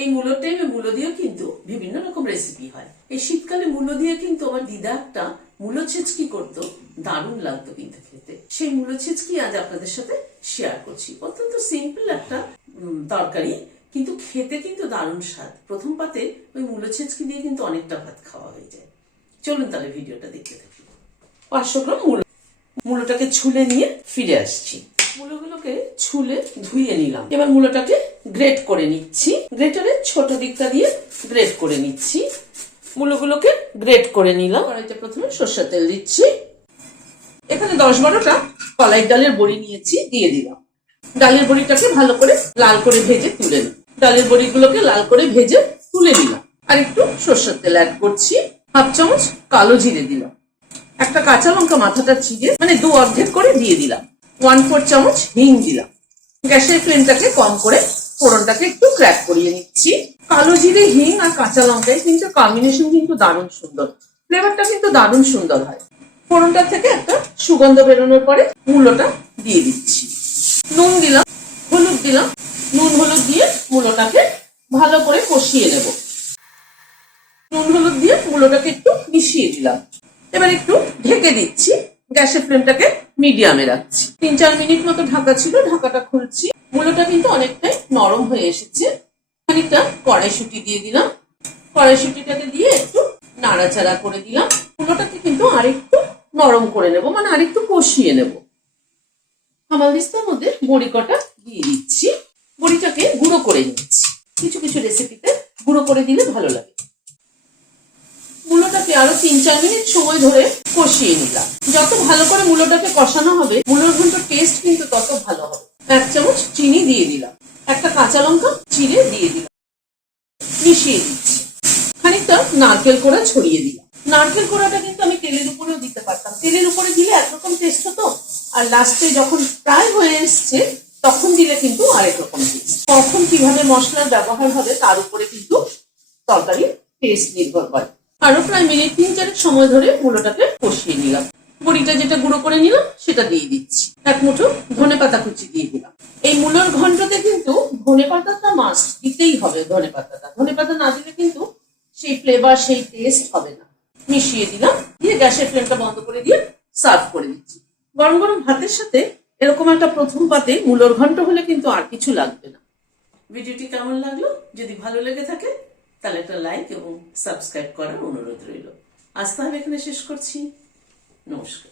এই মূলোর টাইমে মূলো দিয়েও কিন্তু বিভিন্ন রকম রেসিপি হয়। এই শীতকালে মূলো দিয়ে কিন্তু আমার দিদা একটা মূলো ছেচকি করতো, দারুণ লাগতো কিন্তু খেতে। সেই মূলো ছেচকি আজ আপনাদের সাথে শেয়ার করছি। অত্যন্ত সিম্পল একটা তরকারি, কিন্তু খেতে কিন্তু দারুণ স্বাদ। প্রথম পাতে ওই মূলো ছেচকি দিয়ে কিন্তু অনেকটা ভাত খাওয়া হয়ে যায়। চলুন তাহলে ভিডিওটা দেখতে থাকি। 500 গ্রাম মূলোটাকে ছুলে নিয়ে ফিরে আসছি। মূলোগুলোকে ছুলে ধুয়ে নিলাম। এবার মূলোটাকে গ্রেট করে নিচ্ছি। গ্রেটারে ছোট দিকটা দিয়ে গ্রেট করে নিচ্ছি। মূলোগুলোকে গ্রেট করে নিলাম। কড়াইতে প্রথমে সরষের তেল দিচ্ছি। এখানে 10-12টা কলাই ডালের বড়ি নিয়েছি, দিয়ে দিলাম। ডালের বড়িটাকে ভালো করে লাল করে ভেজে তুলে নিই। ডালের বড়িগুলোকে লাল করে ভেজে তুলে নিলাম। আর একটু সরষের তেল অ্যাড করছি। 1/2 চামচ কালো জিরে দিলাম। একটা কাঁচা লঙ্কা মাথাটা চিড়ে মানে 2 অর্ধেক করে দিয়ে দিলাম। 1/4 চামচ হিং দিলাম। গ্যাসের ফ্লেমটাকে কম করে ফোড়নটাকে একটু ক্র্যাক করিয়ে নিচ্ছি। কালো জিরে, হিং আর কাঁচা লঙ্কায় কিন্তু কম্বিনেশন কিন্তু দারুণ সুন্দর, ফ্লেভারটা কিন্তু দারুণ সুন্দর হয়। ফোড়নটা থেকে একটা সুগন্ধ বেরোনোর পরে মূলোটা দিয়ে দিচ্ছি। নুন দিলাম, হলুদ দিলাম। নুন হলুদ দিয়ে মূলোটাকে ভালো করে কষিয়ে নেব। নুন হলুদ দিয়ে মূলোটাকে একটু মিশিয়ে দিলাম। এবার একটু ঢেকে দিচ্ছি। গ্যাসের ফ্লেমটাকে মিডিয়ামে রাখছি। 3-4 মিনিট মতো ঢাকা ছিল, ঢাকাটা খুলছি। মূলোটা কিন্তু অনেকটাই নরম হয়ে এসেছে। খানিকটা কড়াইশুঁটি দিয়ে দিলাম। কড়াইশুঁটিটাকে দিয়ে একটু নাড়াচাড়া করে দিলাম। মূলোটাকে কিন্তু আরেকটু নরম করে নেব, মানে আরেকটু কষিয়ে নেব। হামালদিস্তার মধ্যে বড়ি কটা দিয়ে দিচ্ছি। বড়িটাকে গুঁড়ো করে নিচ্ছি। কিছু কিছু রেসিপিতে গুঁড়ো করে দিলে ভালো লাগে। মূলোটাকে আরো 3-4 মিনিট সময় ধরে কষিয়ে নিলাম। যত ভালো করে মূলোটাকে কষানো হবে, মূলোর ঘন্টর টেস্ট কিন্তু তত ভালো হবে। 1 চামচ চিনি দিয়ে দিলাম। একটা কাঁচা লঙ্কা চিড়ে দিয়ে দিলাম। মিশিয়ে দিচ্ছি। খানিকটা নারকেল কোড়া ছড়িয়ে দিলাম। নারকেল কোড়াটা কিন্তু আমি তেলের উপরেও দিতে পারতাম। তেলের উপরে দিলে একরকম টেস্ট হতো, আর লাস্টে যখন প্রায় হয়ে এসছে তখন দিলে কিন্তু আরেক রকম টেস্ট। কখন কিভাবে মশলার ব্যবহার হবে তার উপরে কিন্তু তরকারির টেস্ট নির্ভর করে। আরো প্রায় মিনিট 3-4 সময় ধরে মূলোটাকে কষিয়ে নিলাম। বড়িটা যেটা গুঁড়ো করে নিলাম সেটা দিয়ে দিচ্ছি। 1 মুঠো ধনেপাতা কুচি দিয়ে দিলাম। এই মূলোর ঘন্টতে কিন্তু ধনেপাতাটা মাস্ট দিতেই হবে। ধনেপাতা না দিলে কিন্তু সেই ফ্লেভার, সেই টেস্ট হবে না। মিশিয়ে দিলাম, দিয়ে গ্যাসের ফ্লেমটা বন্ধ করে দিয়ে সার্ভ করে দিচ্ছি। গরম গরম ভাতের সাথে এরকম একটা প্রথম পাতে মূলোর ঘন্ট হলে কিন্তু আর কিছু লাগবে না। ভিডিওটি কেমন লাগলো? যদি ভালো লেগে থাকে তাহলে একটা লাইক এবং সাবস্ক্রাইব করার অনুরোধ রইল। আজ তাহলে এখানে শেষ করছি। নমস্কার।